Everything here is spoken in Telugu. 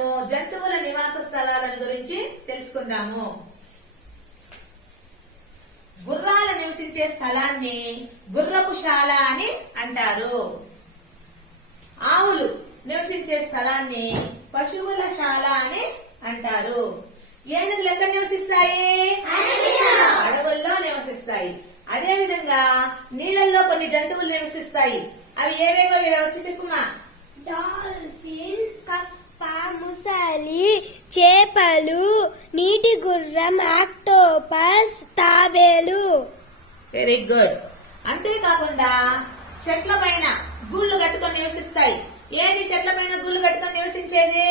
మనము జంతువుల నివాస స్థలాలను గురించి తెలుసుకుందాము. గుర్రాలు నివసించే స్థలాన్ని గుర్రపు శాల అని అంటారు. ఆవులు నివసించే స్థలాన్ని పశువుల శాల అని అంటారు. ఏనుగులు ఎక్కడ నివసిస్తాయి? అడవుల్లో నివసిస్తాయి. అదే విధంగా నీళ్ళల్లో కొన్ని జంతువులు నివసిస్తాయి. అవి ఏవేవో ఇక్కడ వచ్చి చెప్పుమా. డాల్ఫిన్, కప్ప, ముసలి, చేపలు, నీటి గుర్రం, ఆక్టోపస్, తాబేలు. Very good. అంతేకాకుండా చెట్ల పైన గూళ్ళు కట్టుకొని నివసిస్తాయి. ఏది చెట్ల పైన గూళ్ళు కట్టుకొని నివసించేది?